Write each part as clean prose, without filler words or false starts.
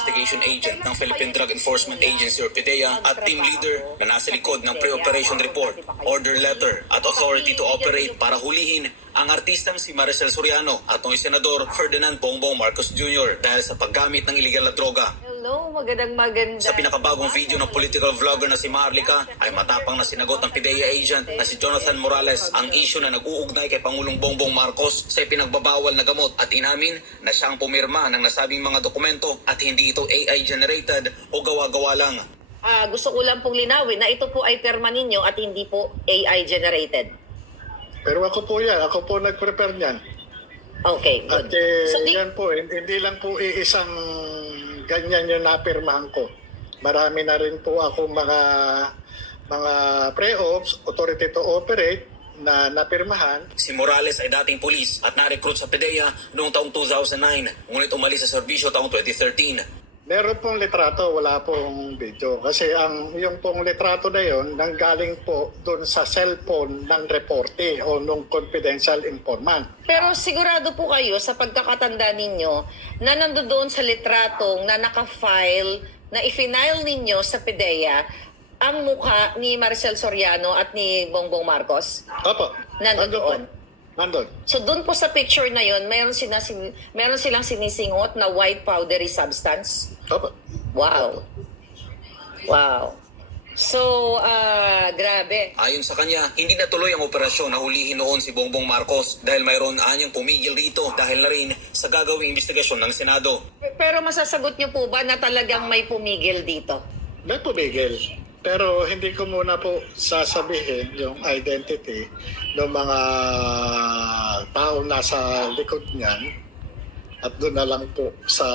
Investigation Agent ng Philippine Drug Enforcement Agency or PDEA at team leader na nasa likod ng pre-operation report, order letter at authority to operate para hulihin ang artistang si Maricel Soriano at ng senador Ferdinand Bongbong Marcos Jr. dahil sa paggamit ng iligal na droga. Hello, maganda. Sa pinakabagong video ng political vlogger na si Maharlika ay matapang na sinagot ng PDEA agent na si Jonathan Morales ang issue na nag-uugnay kay Pangulong Bongbong Marcos sa pinagbabawal na gamot at inamin na siyang pumirma ng nasabing mga dokumento at hindi ito AI generated o gawa-gawa lang. Gusto ko lang pong linawin na ito po ay perma ninyo at hindi po AI generated. Pero ako po yan. Ako po nag-prepare niyan. Okay, good. At yan po, hindi lang po iisang ganyan yung napirmahan ko. Marami na rin po ako mga pre-ops, authority to operate na napirmahan. Si Morales ay dating pulis at na-recruit sa PDEA noong taong 2009, ngunit umalis sa serbisyo taong 2013. Meron pong litrato, wala pong video. Kasi yung pong litrato na yun, nanggaling po doon sa cellphone ng reporte o nung confidential informant. Pero sigurado po kayo sa pagkakatanda ninyo na nandoon sa litratong na naka-file, na i-file ninyo sa PDEA ang mukha ni Maricel Soriano at ni Bongbong Marcos? Opo. Nandoon. Nandun. So doon po sa picture na yon, meron silang sinisingot na white powdery substance. Opo. Wow. Wow. So, grabe. Ayon sa kanya, hindi natuloy ang operasyon na hulihin noon si Bongbong Marcos dahil mayroon anyang pumigil rito dahil na rin sa gagawing investigasyon ng Senado. Pero masasagot niyo po ba na talagang may pumigil dito? May pumigil. Pero hindi ko muna po sasabihin yung identity ng mga taong nasa likod niyan at doon na lang po sa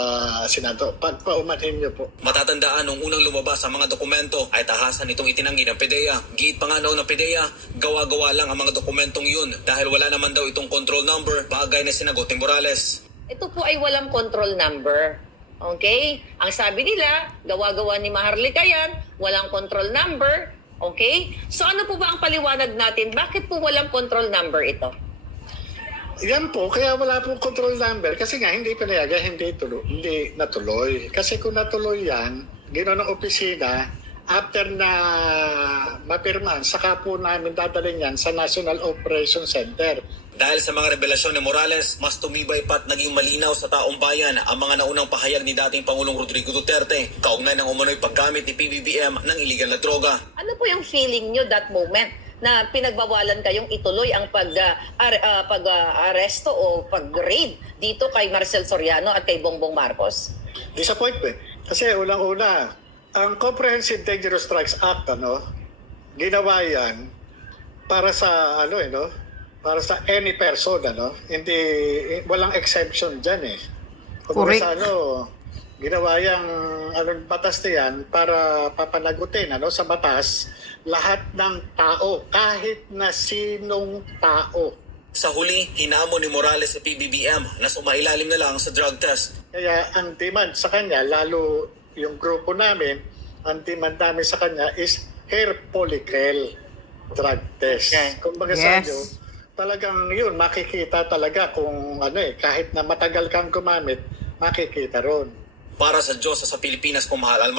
Senado. Pagpaumanhin niyo po. Matatandaan nung unang lumabas ang mga dokumento ay tahasan itong itinanggi ng PDEA. Giit pa nga noon ng PDEA, gawa-gawa lang ang mga dokumentong yun dahil wala naman daw itong control number, bagay na sinagot ni Morales. Ito po ay walang control number. Okay? Ang sabi nila, gawa-gawa ni Maharlika yan, walang control number. Okay? So ano po ba ang paliwanag natin? Bakit po walang control number ito? Yan po, kaya wala pong control number kasi nga hindi pinayagan, hindi natuloy. Kasi kung natuloy yan, ginawa ng opisina, after na mapirmahan, saka po namin dadalhin yan sa National Operation Center. Dahil sa mga revelasyon ni Morales, mas tumibay pa't naging malinaw sa taong bayan ang mga naunang pahayag ni dating Pangulong Rodrigo Duterte kaugnay ng umano'y paggamit ni PBBM ng iligal na droga. Ano po yung feeling nyo that moment na pinagbawalan kayong ituloy ang pag-aresto o pag-raid dito kay Maricel Soriano at kay Bongbong Marcos? Disappointment. Kasi unang-una, ang Comprehensive Dangerous Drugs Act, ginawa yan para sa, para sa any person, Hindi, walang exception dyan eh. Kung sa ginawa yung batas na yan para papanagutin sa batas lahat ng tao, kahit na sinong tao. Sa huli, hinamon ni Morales sa PBBM na sumailalim na lang sa drug test. Kaya ang demand sa kanya, lalo yung grupo namin, ang demand namin sa kanya is hair follicle drug test. Okay. Kung baga sa inyo, talagang yun, makikita talaga kung kahit na matagal kang gumamit, makikita ron. Para sa Diyos sa Pilipinas, kung mahal